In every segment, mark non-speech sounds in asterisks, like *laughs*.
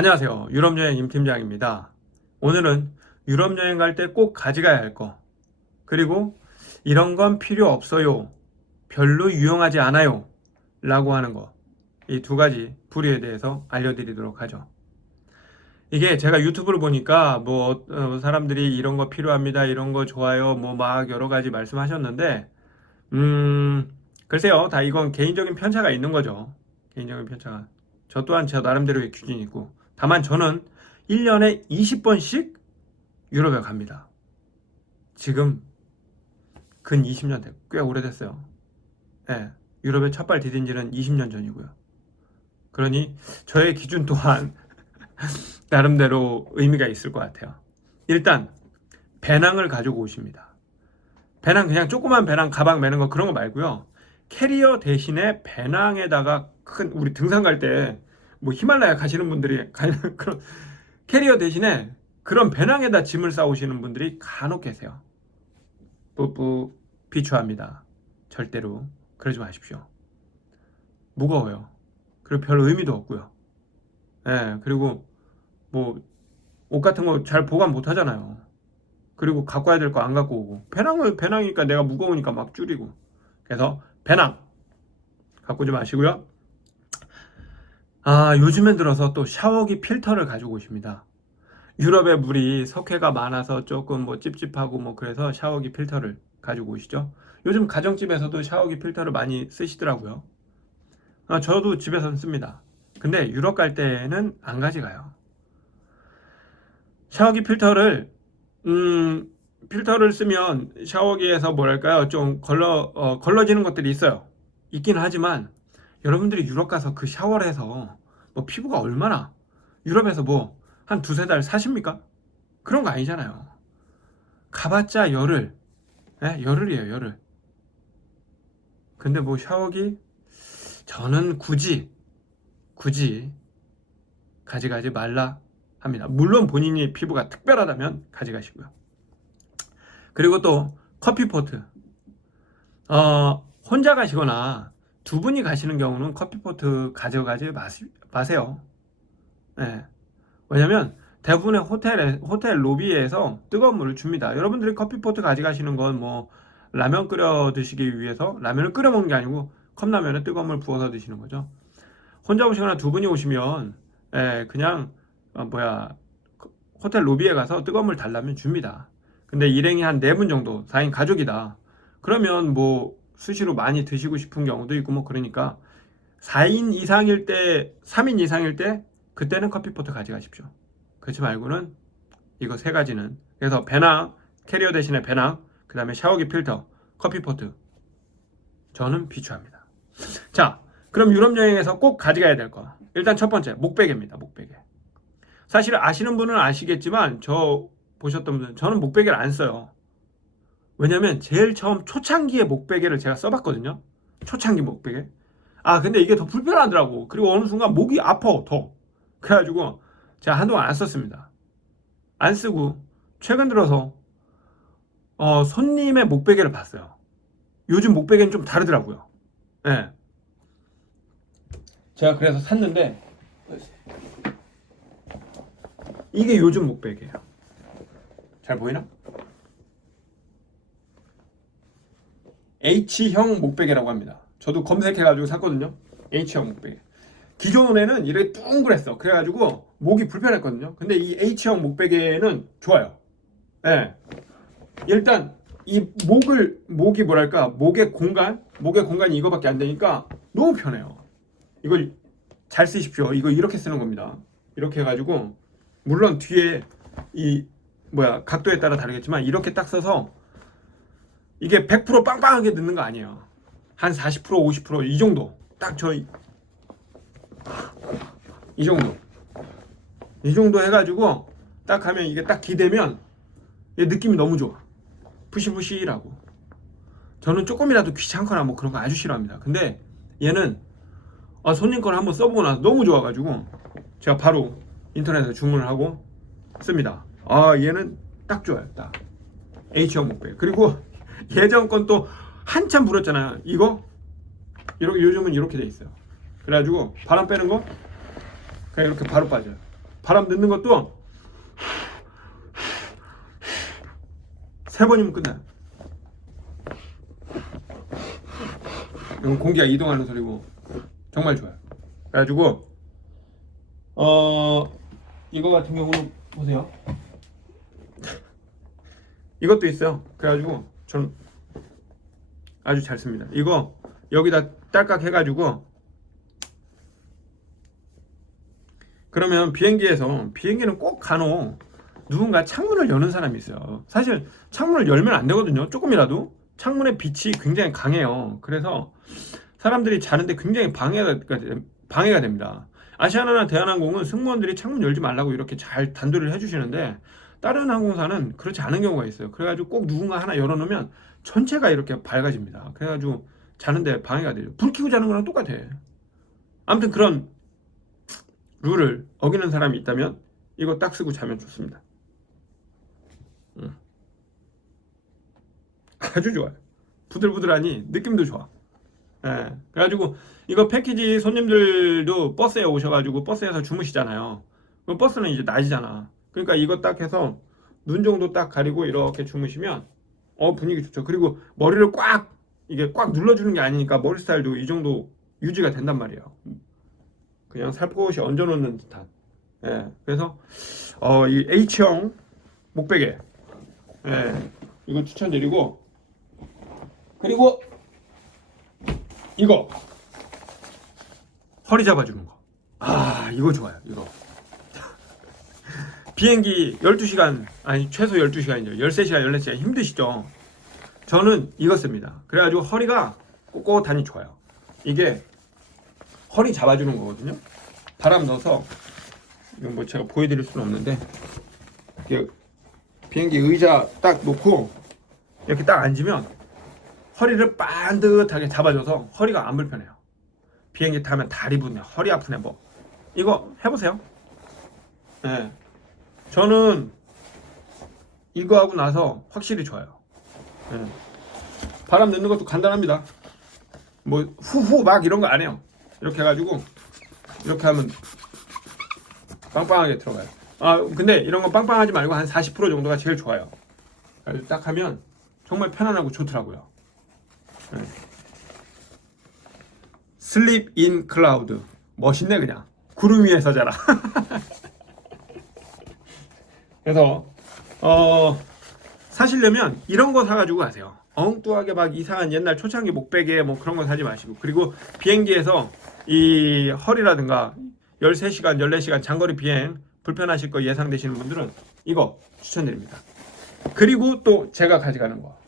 안녕하세요. 유럽여행 임팀장입니다. 오늘은 유럽여행 갈 때 꼭 가져가야 할 거, 그리고 이런 건 필요 없어요. 별로 유용하지 않아요. 라고 하는 거. 이 두 가지 부류에 대해서 알려드리도록 하죠. 이게 제가 유튜브를 보니까 뭐 어, 사람들이 이런 거 필요합니다. 이런 거 좋아요. 뭐 막 여러 가지 말씀하셨는데 음 글쎄요. 다 이건 개인적인 편차가 있는 거죠. 개인적인 편차가. 저 또한 저 나름대로의 기준이 있고 다만 저는 1년에 20번씩 유럽에 갑니다. 지금 근 20년 돼. 꽤 오래됐어요. 예. 유럽에 첫 발 디딘 지는 20년 전이고요. 그러니 저의 기준 또한 *laughs* 나름대로 의미가 있을 것 같아요. 일단 배낭을 가지고 오십니다. 배낭 그냥 조그만 배낭 가방 매는 거 그런 거 말고요. 캐리어 대신에 배낭에다가 큰 우리 등산 갈 때 뭐 히말라야 가시는 분들이 *laughs* 가는 그런 캐리어 대신에 그런 배낭에다 짐을 싸오시는 분들이 간혹 계세요. 뿌뿌 비추합니다. 절대로 그러지 마십시오. 무거워요. 그리고 별 의미도 없고요. 예, 그리고 뭐 옷 같은 거 잘 보관 못 하잖아요. 그리고 갖고 와야 될 거 안 갖고 오고 배낭을 배낭이니까 내가 무거우니까 막 줄이고 그래서 배낭 갖고 오지 마시고요. 아 요즘엔 들어서 또 샤워기 필터를 가지고 오십니다. 유럽의 물이 석회가 많아서 조금 뭐 찝찝하고 뭐 그래서 샤워기 필터를 가지고 오시죠. 요즘 가정집에서도 샤워기 필터를 많이 쓰시더라고요. 아, 저도 집에서는 씁니다. 근데 유럽 갈 때는 안 가져가요. 샤워기 필터를 음 필터를 쓰면 샤워기에서 뭐랄까요 좀 걸러 어, 걸러지는 것들이 있어요. 있긴 하지만 여러분들이 유럽 가서 그 샤워를 해서 뭐 피부가 얼마나 유럽에서 뭐 한 두세 달 사십니까? 그런 거 아니잖아요. 가봤자 열흘, 예? 열흘이에요, 열흘. 근데 뭐 샤워기 저는 굳이 굳이 가져가지 말라 합니다. 물론 본인이 피부가 특별하다면 가져가시고요. 그리고 또 커피포트. 어, 혼자 가시거나 두 분이 가시는 경우는 커피포트 가져가지 마시, 마세요. 예. 왜냐면 대부분의 호텔에, 호텔 로비에서 뜨거운 물을 줍니다. 여러분들이 커피포트 가져가시는 건 뭐 라면 끓여 드시기 위해서 라면을 끓여 먹는 게 아니고 컵라면에 뜨거운 물 부어서 드시는 거죠. 혼자 오시거나 두 분이 오시면 예, 그냥 어, 뭐야 호텔 로비에 가서 뜨거운 물 달라면 줍니다. 근데 일행이 한 네 분 정도 4인 가족이다. 그러면 뭐 수시로 많이 드시고 싶은 경우도 있고 뭐 그러니까 4인 이상일 때 3인 이상일 때 그때는 커피포트 가져가십시오. 그렇지 말고는 이거 세 가지는 그래서 배낭 캐리어 대신에 배낭 그 다음에 샤워기 필터 커피포트 저는 비추합니다. 자 그럼 유럽 여행에서 꼭 가져가야 될 거. 일단 첫 번째 목베개입니다. 목베개. 사실 아시는 분은 아시겠지만 저 보셨던 분은 저는 목베개를 안 써요. 왜냐면 제일 처음 초창기에 목베개를 제가 써봤거든요. 초창기 목베개. 아 근데 이게 더 불편하더라고. 그리고 어느 순간 목이 아파 더. 그래가지고 제가 한동안 안 썼습니다. 안 쓰고 최근 들어서 어, 손님의 목베개를 봤어요. 요즘 목베개는 좀 다르더라고요. 예. 네. 제가 그래서 샀는데 이게 요즘 목베개예요. 잘 보이나? H형 목베개라고 합니다. 저도 검색해가지고 샀거든요. H형 목베개. 기존에는 이렇게 둥그랬어. 그래가지고 목이 불편했거든요. 근데 이 H형 목베개는 좋아요. 예. 네. 일단 이 목을 목이 뭐랄까 목의 공간 목의 공간이 이거밖에 안 되니까 너무 편해요. 이걸 잘 쓰십시오. 이거 이렇게 쓰는 겁니다. 이렇게 해가지고 물론 뒤에 이 뭐야 각도에 따라 다르겠지만 이렇게 딱 써서 이게 100% 빵빵하게 넣는 거 아니에요. 한 40% 50%이 정도. 딱저이 정도. 이 정도 해가지고 딱 하면 이게 딱 기대면 느낌이 너무 좋아. 푸시푸시라고. 저는 조금이라도 귀찮거나 뭐 그런 거 아주 싫어합니다. 근데 얘는 아, 손님 걸 한번 써보고 나서 너무 좋아가지고 제가 바로 인터넷에서 주문을 하고 씁니다. 아 얘는 딱 좋아요 딱. H형 목베 그리고 예전 건 또 한참 불었잖아요 이거 이렇게 요즘은 이렇게 돼 있어요 그래가지고 바람 빼는 거 그냥 이렇게 바로 빠져요. 바람 넣는 것도 세 번이면 끝나요. 이건 공기가 이동하는 소리고 정말 좋아요. 그래가지고 어 이거 같은 경우는 보세요. 이것도 있어요. 그래가지고 전 아주 잘 씁니다. 이거 여기다 딸깍 해가지고 그러면 비행기에서 비행기는 꼭 간혹 누군가 창문을 여는 사람이 있어요. 사실 창문을 열면 안 되거든요. 조금이라도 창문의 빛이 굉장히 강해요. 그래서 사람들이 자는데 굉장히 방해가 방해가 됩니다. 아시아나나 대한항공은 승무원들이 창문 열지 말라고 이렇게 잘 단도리를 해주시는데 다른 항공사는 그렇지 않은 경우가 있어요. 그래가지고 꼭 누군가 하나 열어놓으면 전체가 이렇게 밝아집니다. 그래가지고 자는데 방해가 돼요. 불 켜고 자는 거랑 똑같아. 아무튼 그런 룰을 어기는 사람이 있다면 이거 딱 쓰고 자면 좋습니다. 음. 아주 좋아요. 부들부들하니 느낌도 좋아. 예. 그래가지고 이거 패키지 손님들도 버스에 오셔가지고 버스에서 주무시잖아요. 그럼 버스는 이제 낮이잖아. 그러니까 이거 딱 해서 눈 정도 딱 가리고 이렇게 주무시면 어 분위기 좋죠. 그리고 머리를 꽉 이게 꽉 눌러주는 게 아니니까 머리 스타일도 이 정도 유지가 된단 말이에요. 그냥 살포시 얹어놓는 듯한. 예. 그래서 어 이 H형 목베개 예. 이거 추천드리고 그리고 이거 허리 잡아주는 거. 아 이거 좋아요. 이거 비행기 12시간 아니 최소 12시간이죠. 13시간 14시간 힘드시죠? 저는 이거 씁니다. 그래가지고 허리가 꼿꼿하니 좋아요. 이게 허리 잡아주는 거거든요. 바람 넣어서 이건 뭐 제가 보여드릴 수는 없는데 비행기 의자 딱 놓고 이렇게 딱 앉으면 허리를 반듯하게 잡아줘서 허리가 안 불편해요. 비행기 타면 다리 붓네, 허리 아프네 뭐 이거 해보세요. 네. 저는 이거 하고 나서 확실히 좋아요. 네. 바람 넣는 것도 간단합니다. 뭐 후후 막 이런 거 안 해요. 이렇게 해가지고 이렇게 하면 빵빵하게 들어가요. 아 근데 이런 거 빵빵하지 말고 한 40% 정도가 제일 좋아요. 딱 하면 정말 편안하고 좋더라고요. 네. 슬립 인 클라우드 멋있네 그냥 구름 위에서 자라. *laughs* 그래서 어 사시려면 이런 거 사가지고 가세요. 엉뚱하게 막 이상한 옛날 초창기 목베개 뭐 그런 거 사지 마시고 그리고 비행기에서 이 허리라든가 13시간, 14시간 장거리 비행 불편하실 거 예상되시는 분들은 이거 추천드립니다. 그리고 또 제가 가져가는 거.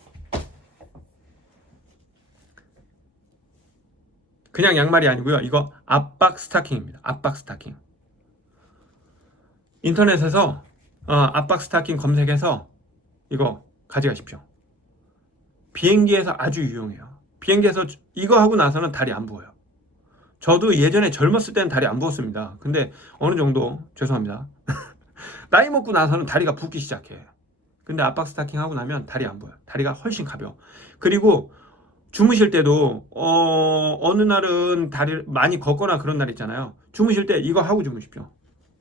그냥 양말이 아니고요. 이거 압박 스타킹입니다. 압박 스타킹. 인터넷에서 어, 압박 스타킹 검색해서 이거 가져가십시오. 비행기에서 아주 유용해요. 비행기에서 이거 하고 나서는 다리 안 부어요. 저도 예전에 젊었을 때는 다리 안 부었습니다. 근데 어느 정도 죄송합니다. *laughs* 나이 먹고 나서는 다리가 붓기 시작해. 근데 압박 스타킹 하고 나면 다리 안 부어요. 다리가 훨씬 가벼워. 그리고 주무실 때도 어, 어느 날은 다리를 많이 걷거나 그런 날 있잖아요. 주무실 때 이거 하고 주무십시오.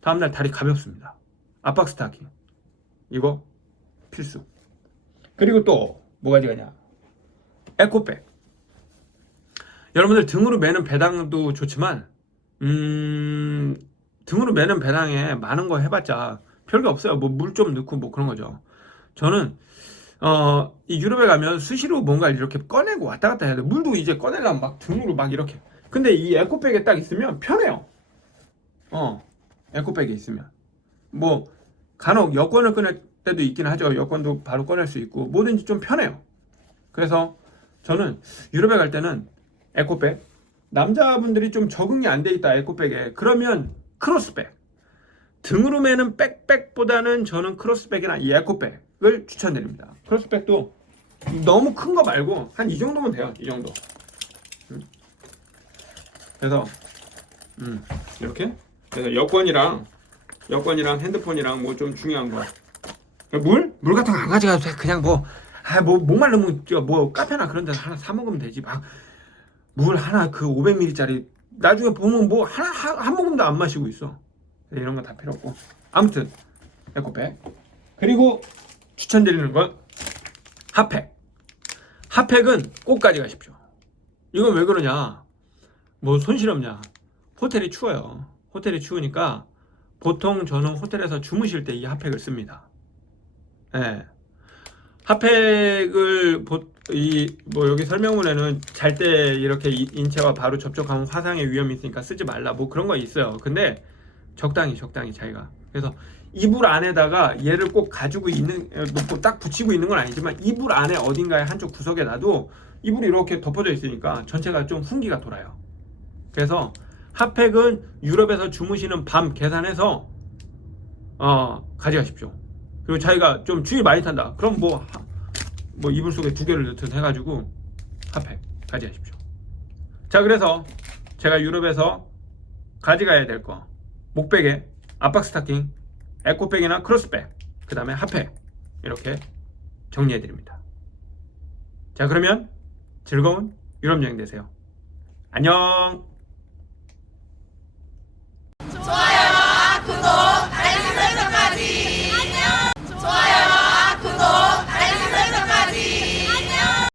다음날 다리 가볍습니다. 압박 스타킹. 이거 필수. 그리고 또 뭐가 지가냐? 에코백. 여러분들 등으로 매는 배당도 좋지만 음, 등으로 매는 배당에 많은 거 해봤자 별게 없어요. 뭐 물 좀 넣고 뭐 그런 거죠. 저는 어, 이 유럽에 가면 수시로 뭔가를 이렇게 꺼내고 왔다 갔다 해야 돼. 물도 이제 꺼내려면 막 등으로 막 이렇게. 근데 이 에코백에 딱 있으면 편해요. 어, 에코백에 있으면. 뭐, 간혹 여권을 꺼낼 때도 있긴 하죠. 여권도 바로 꺼낼 수 있고, 뭐든지 좀 편해요. 그래서 저는 유럽에 갈 때는 에코백. 남자분들이 좀 적응이 안 돼 있다, 에코백에. 그러면 크로스백. 등으로 매는 백백보다는 저는 크로스백이나 이 에코백을 추천드립니다. 크로스백도 너무 큰 거 말고 한 이 정도면 돼요. 이 정도. 음. 그래서 음, 이렇게 그래서 여권이랑 여권이랑 핸드폰이랑 뭐 좀 중요한 거. 물? 물 같은 거 안 가져가도 돼. 그냥 뭐, 아, 뭐, 목말르면, 저 뭐, 카페나 그런 데서 하나 사 먹으면 되지. 막, 물 하나 그 500ml짜리, 나중에 보면 뭐, 하나, 한, 한 모금도 안 마시고 있어. 이런 거 다 필요 없고 아무튼 에코백 그리고 추천드리는 건 핫팩 핫팩은 꼭 가져가십시오 이건 왜 그러냐 뭐 손실 없냐 호텔이 추워요 호텔이 추우니까 보통 저는 호텔에서 주무실 때 이 핫팩을 씁니다 예. 핫팩을 이 뭐 여기 설명문에는 잘 때 이렇게 이- 인체와 바로 접촉하면 화상의 위험이 있으니까 쓰지 말라 뭐 그런 거 있어요. 근데 적당히 적당히 자기가 그래서 이불 안에다가 얘를 꼭 가지고 있는 놓고 딱 붙이고 있는 건 아니지만 이불 안에 어딘가에 한쪽 구석에 놔도 이불이 이렇게 덮어져 있으니까 전체가 좀 훈기가 돌아요. 그래서 핫팩은 유럽에서 주무시는 밤 계산해서 어 가져가십시오. 그리고 자기가 좀 추위 많이 탄다. 그럼 뭐, 하- 뭐 이불 속에 두 개를 넣든 해가지고 핫팩 가져가십시오. 자, 그래서 제가 유럽에서 가져가야 될 거. 목베개, 압박 스타킹, 에코백이나 크로스백, 그 다음에 핫팩. 이렇게 정리해드립니다. 자, 그러면 즐거운 유럽 여행 되세요. 안녕! 좋아요와 구독, 알림 설정까지. 안녕. 좋아요.